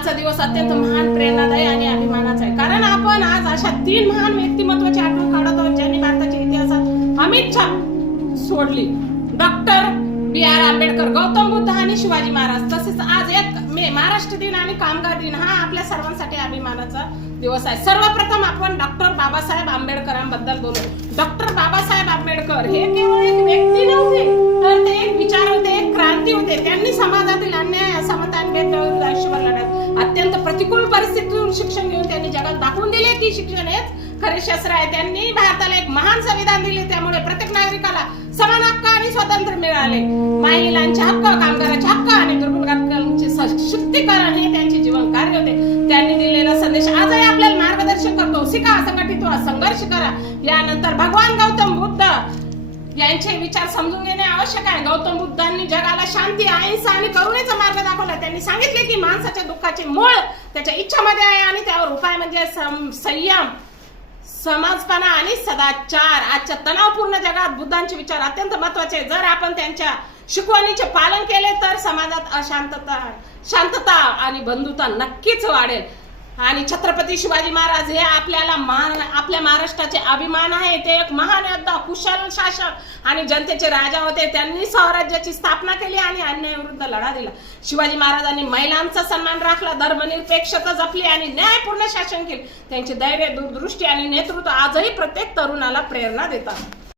आजचा दिवस अत्यंत महान, प्रेरणादायी आणि अभिमानाचा आहे, कारण आपण आज अशा 3 महान व्यक्तिमत्वाची आठवण काढत आहोत ज्यांनी भारताच्या इतिहासात अमिट छाप सोडली. Doctor B.R. आंबेडकर, गौतम बुद्ध आणि शिवाजी महाराज. तसेच आज 1 मे महाराष्ट्र दिन आणि कामगार दिन हा आपल्या सर्वांसाठी अभिमानाचा दिवस आहे. सर्वप्रथम आपण डॉक्टर बाबासाहेब आंबेडकरांबद्दल बोलू. डॉक्टर बाबासाहेब आंबेडकर हे केवळ एक व्यक्ती नव्हते, तर ते एक विचार होते, एक क्रांती होते. त्यांनी समाजातील अन्याय, असमता आणि भेदभाव आयुष्यभर लढत अत्यंत प्रतिकूल परिस्थितीतून शिक्षण घेऊन त्यांनी जगात दाखवून दिले की शिक्षण हेच खरे शस्त्र आहे. त्यांनी भारताला एक महान संविधान दिले, त्यामुळे प्रत्येक नागरिकाला समान हक्क आणि स्वातंत्र्य मिळाले. महिलांचे हक्क, कामगारांचे हक्क आणि दुर्बल घटकांचे सशक्तीकरण हे त्यांचे जीवन कार्य होते. त्यांनी दिलेला संदेश आजही आपल्याला मार्गदर्शन करतो. शिका, संघटित व्हा, संघर्ष करा. यानंतर भगवान गौतम बुद्ध यांचे विचार समजून घेणे आवश्यक आहे. गौतम बुद्धांनी जगाला शांती, अहिंसा आणि करुणेचा मार्ग दाखवला. त्यांनी सांगितले की माणसाच्या दुःखाचे मूळ त्याच्या इच्छामध्ये आहे आणि त्यावर उपाय म्हणजे संयम, समाजपणा आणि सदाचार. आजच्या तणावपूर्ण जगात बुद्धांचे विचार अत्यंत महत्त्वाचे. जर आपण त्यांच्या शिकवणीचे पालन केले तर समाजात शांतता आणि बंधुता नक्कीच वाढेल. आणि छत्रपती शिवाजी महाराज हे आपल्या महाराष्ट्राचे अभिमान आहे. ते एक महान योद्धा, कुशल शासक आणि जनतेचे राजा होते. त्यांनी स्वराज्याची स्थापना केली आणि अन्यायाविरुद्ध लढा दिला. शिवाजी महाराजांनी महिलांचा सन्मान राखला, धर्मनिरपेक्षता जपली आणि न्यायपूर्ण शासन केले. त्यांचे धैर्य, दूरदृष्टी आणि नेतृत्व आजही प्रत्येक तरुणाला प्रेरणा देतात.